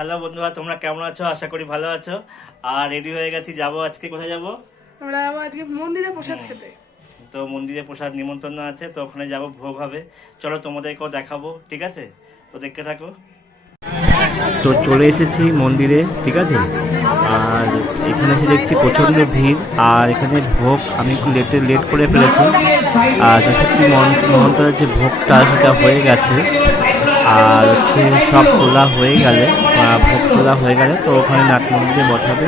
Hello বন্ধুরা তোমরা কেমন আছো? আশা করি ভালো আছো। আর রেডি হয়ে গেছি যাব আজকে কোথায় যাব? আমরা যাব আজকে মন্দিরে প্রসাদ খেতে। তো মন্দিরে প্রসাদ নিমন্ত্রণ আছে তো ওখানে যাব ভোগ হবে। চলো তোমাদেরকেও দেখাবো ঠিক আছে? তো দেখতে থাকো। তো চলে এসেছি মন্দিরে ঠিক আছে? আর এখানে এসে দেখছি প্রচণ্ড ভিড় আর এখানে ভোগ আমি একটু লেটে লেট করে ফেলেছি। আর সত্যি মহন্তরের যে ভোগটা সেটা হয়ে গেছে। আর হচ্ছে সব তোলা হয়ে গেলে ভোগ তোলা হয়ে গেলে তো ওখানে নাট মন্দিরে বসাবে।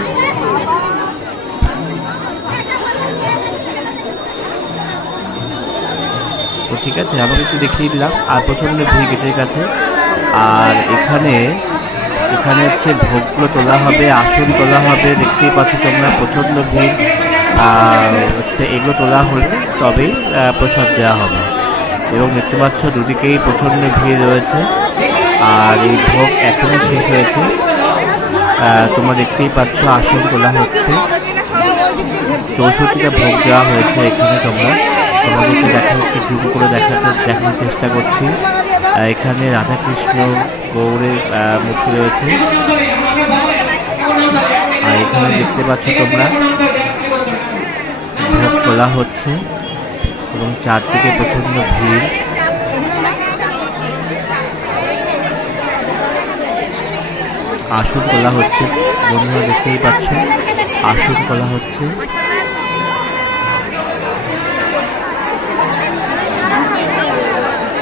তো ঠিক আছে, আমাকে একটু দেখিয়ে দিলাম। আর প্রচণ্ড ভিড় গেটের কাছে। আর এখানে এখানে হচ্ছে ভোগগুলো তোলা হবে, আসন তোলা হবে। দেখতেই পাচ্ছ তোমরা প্রচণ্ড ভিড়। আর হচ্ছে এগুলো তোলা হলে তবেই প্রসাদ দেওয়া হবে। এবং দেখতে পাচ্ছ দুদিকেই প্রচণ্ড ভিড় রয়েছে। আর এই ভোগ এখনই শেষ হয়েছে। তোমরা দেখতেই পাচ্ছ আসন তোলা হচ্ছে। চৌষট্টিটা ভোগ দেওয়া হয়েছে এখানে তোমরা। তোমাদেরকে দেখা একটু জুম করে দেখাতে দেখানোর চেষ্টা করছি। এখানে রাধাকৃষ্ণ গৌরের মূর্তি রয়েছে। আর এখানে দেখতে পাচ্ছ তোমরা ভোগ তোলা হচ্ছে। এবং চারদিকে প্রচণ্ড ভিড়। আসন তোলা হচ্ছে। বন্ধুরা দেখতেই পাচ্ছ আসন তোলা হচ্ছে।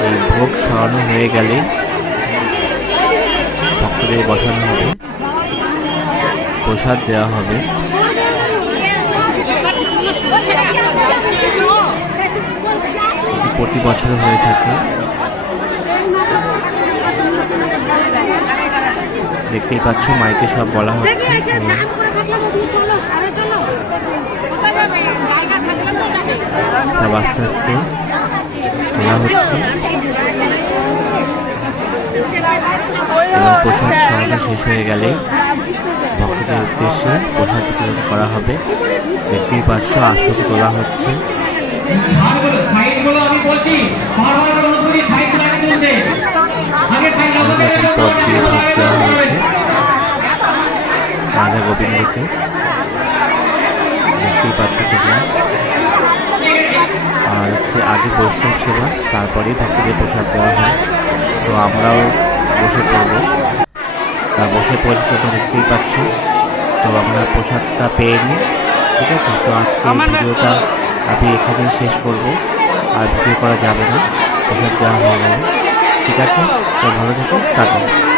এই ভোগ ছড়ানো হয়ে গেলে ভক্তদের বসানো হবে, প্রসাদ দেওয়া হবে। প্রতি বছর হয়ে থাকে। দেখতেই পাচ্ছ মাইকে সব বলা হচ্ছে। সব আস্তে আস্তে তোলা হচ্ছে। এবং প্রসাদ সমাধি শেষ হয়ে গেলে ভক্তদের উদ্দেশ্যে প্রসাদ বিতরণ করা হবে। দেখতেই পাচ্ছ আসন তোলা হচ্ছে। সাইড বলো আমি বলছি বারবার অনুরোধ করি সাইড লাগে চলতে আগে সাইড রাধা গোবিন্দকে দেখতেই পাচ্ছ তোমরা। আর হচ্ছে আগে বৈষ্ণব সেবা তারপরেই ভক্তদের প্রসাদ দেওয়া হয়। তো আমরাও বসে পড়ব। তা বসে পড়ছি তোমরা দেখতেই পাচ্ছ। তো আমরা প্রসাদটা পেয়ে নিই ঠিক আছে? তো আজকে ভিডিওটা আমি এখানেই শেষ করব, আর ভিডিও করা যাবে না এসব দেওয়া হয়ে গেল। ঠিক আছে তো ভালো থেকো, টাটা।